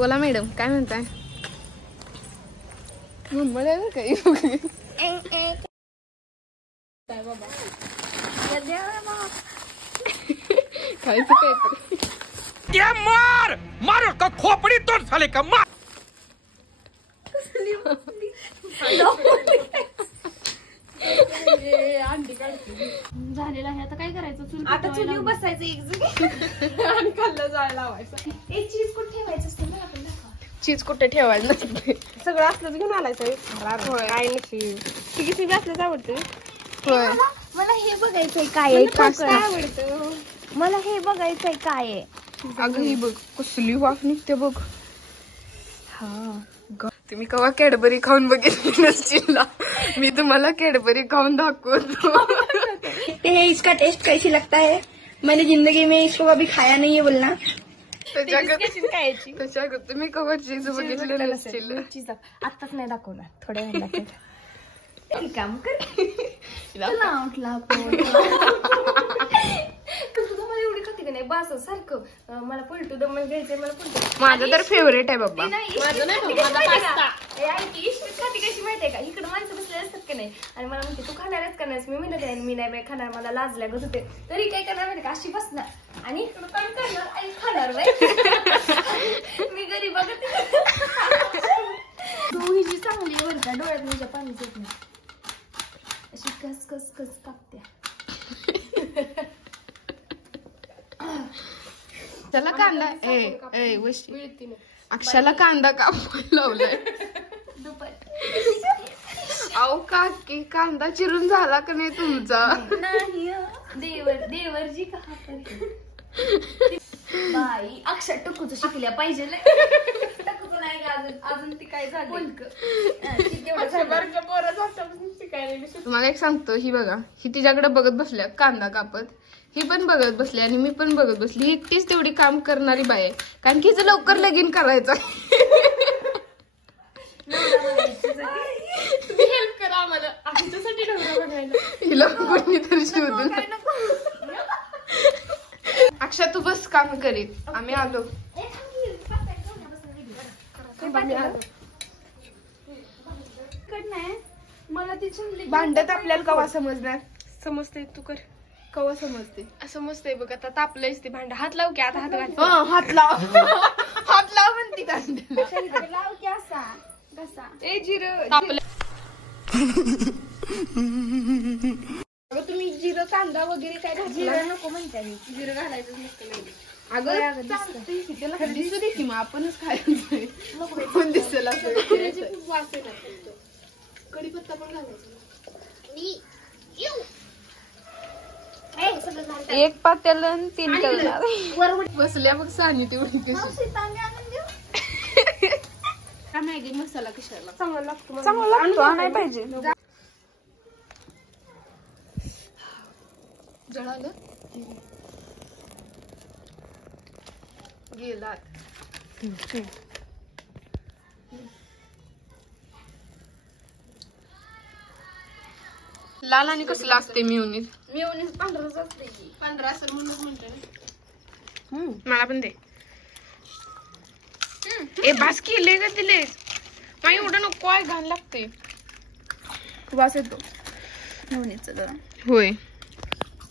बोला मॅडम, काय म्हणताय? मुंबईला काही खायचं काहीतरी मार मार का खोपडी तोड झाले का मार. झालेला आहे आता काय करायचं? आता चुलीवर बसायचं एक जण आणि खाल्लं जायला लावायचं. एक चीज कुठे ठेवायचं असते ना आपण चीज कुठे ठेवायला नसते. सगळं असलंच घेऊन आलायचं. काय नशीब किती असलंच आवडतं. होय मला हे बघायचंय काय आहे. आवडतं मला हे बघायचंय काय आहे. अगं ही बघ कसली वाफ निघते बघ. तुम्ही कवा कॅडबरी खाऊन बघितली नसतील ना, मी तुम्हाला कॅडबरी खाऊन दाखवतो. इसका टेस्ट कैसी लगता है? मैंने जिंदगी में इसको कभी खाया नहीं है बोलना. त्याच्या तुम्ही कवा चीज बघितलं नसतील. चीज आत्ताच नाही दाखवणार, थोड्या वेळ काम कर. तुझं मला एवढी खाते का नाही बास सारखं. मला पलटू दम घ्यायचंय. मला पलटू माझं तर फेवरेट आहे बाबा. खाते कशी माहितीये का, इकडे माणसं बसले असतात का नाही आणि मला म्हणते तू खाणारच का नाही. मी म्हणत आहे मी नाही बाई खाणार, मला लाज लागत होते. तरी काय करणार माहिती का, अशी बसणार आणि इकडं काय करणार आणि खाणार बाई. मी घरी बघत तू ही जी चांगली आहे बरं का, डोळ्यात माझ्या पाणी येत नाही. अशी कस कस कस कापत्या. त्याला कांदा ए वशी अक्षाला कांदा कापायला लावलाय. अहो काकी कांदा चिरून झाला का नाही तुमचा? नाही देवरजी कहा बाई अक्षर टकूच शिकल्या पाहिजे. टकूच नाही अजून ती काय झाली. तुम्हाला एक सांगतो, ही बघा ही तिच्याकडे बघत बसल्या कांदा कापत, ही पण बघत बसली आणि मी पण बघत बसली. ही एकटीच तेवढी काम करणारी बाई आहे, कारण की हिचं लवकर लगीन करायचं. तुम्ही हेल्प करा आम्हाला आमच्यासाठी नवरा बघायला. हिला कोणीतरी शोधून. अक्षा तू बस काम करीत, आम्ही आलो. मला ती भांडत आपल्याला कवा समजणार? समजते. तू कर. कवा समजते? समजतंय बघ. आता तापलंयच ते भांड. हात लाव की आता. हात घाल. हात लाव. हात लाव म्हणती का? लाव की असा कसा ए जिरं तापलं. तुम्ही जिरं कांदा वगैरे काय घातला? जिरं नको म्हणते मी. जिरं घालायचं नसतं नाही. अगं दिसू दे की मग आपणच खायचं. कोण दिसेल असं? खूप वास आहे ना. कढीपत्ता पण घालायचा. एक पात्याला आणि 3 करणार. बसल्या मग सानी तेवढी कशी. मॅगी मसाला कशाला चांगला लागतो नाही पाहिजे. जळालं गेला. लाल आणि कसं लागते मिओनीज? मिओनीज पांढरच असते. पांढरा असेल म्हणून म्हणते. मला पण दे. ए बास केले का दिलेस? नाही एवढं नको आहे, घाण लागते. वास येतो मिओनीजचा जरा. होय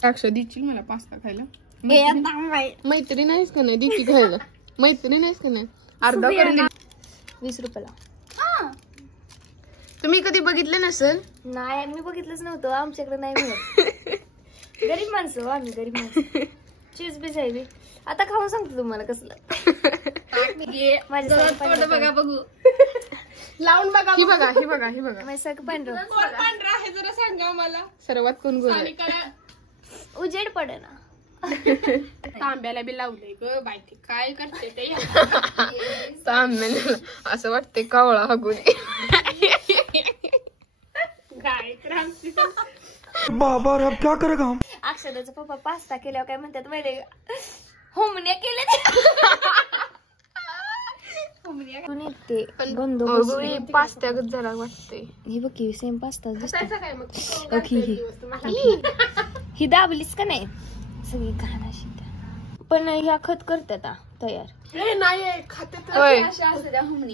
अक्षा दिची मला पास्ता खायला. मैत्री नाहीस का नाही? दिची खायला मैत्री नाहीस का नाही? अर्धा करून 20 रुपयाला. तुम्ही कधी बघितलं नसेल? नाही मी बघितलंच नव्हतं. आमच्याकडे नाही मिळत. गरीब माणसं आम्ही, गरीब माणसं. चीज बी साहेबी आता खाऊन सांगतो तुम्हाला कसलं. माझ्या बघा बघू. लावून बघा. ही बघा ही बघा ही बघा. माझं पांढरं पांढरा आहे जरा सांगा मला. सर्वात कोण गोल आहे? उजेड पडे ना. तांब्याला बी लावलंय ग बाई. काय करते ते? तांब्याला असं वाटते कावळा हागून. काय बाबा अब क्या करेगा हम? अक्षराचा पप्पा पास्ता केल्यावर काय म्हणतात माहिती का? होमण्या केल्या. ते पास्त्यागत जरा वाटते. हे बघ की सेम पास्ता दिसतो. काय मग? ही दाबलीस का नाही सगळी घाण अशी. पण ह्या खत करतात तयार. हे नाही खाते होय. अशा असते त्या हुमणी.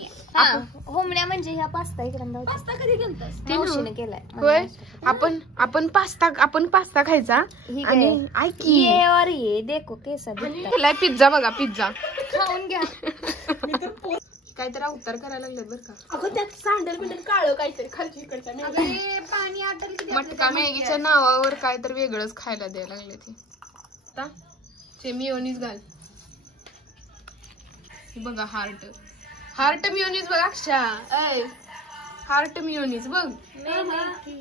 होमण्या म्हणजे ह्या पास्ता इकडे पास्ता कधी केलतास? मावशीने केलाय. होय. आपण पास्ता खायचा ही आणि काय? ऐक की, ये और ये देखो केसा दिखता. केलाय पिझ्झा बघा, पिझ्झा खाऊन घ्या. काहीतरी अवतार करायला लागले बरं का. अगं त्यात सँडल बिंडल काळं काहीतरी खालची इकडच्या पाणी आटल मटका मॅगीच्या नावावर काहीतरी वेगळंच खायला द्यायला लागले ते. आता ते मिओनीज घाल. हे बघा हार्ट मिओनीज बघ अक्षा. हार्ट मिओनीज बघ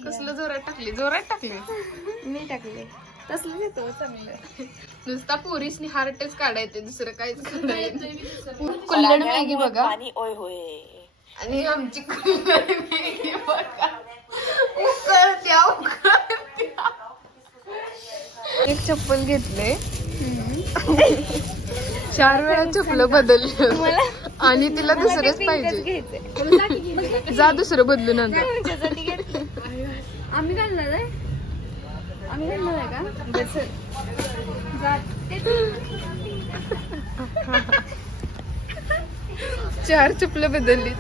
कसलं जोरात टाकले. मी टाकले तसलं येतो चांगलं. नुसता पोरीसनी हार्टच काढायचे, दुसरं काहीच काढायचं. कुल्हड मॅगी बघा आणि आमची कुल्हड मॅगी बघा. उकळत्या. एक चप्पल घेतले, 4 वेळा चप्पल बदललं आणि तिला दुसरंच पाहिजे. जा दुसरं बदलून आणा. आम्ही घालणार आहे का? 4 चप्पल बदलली.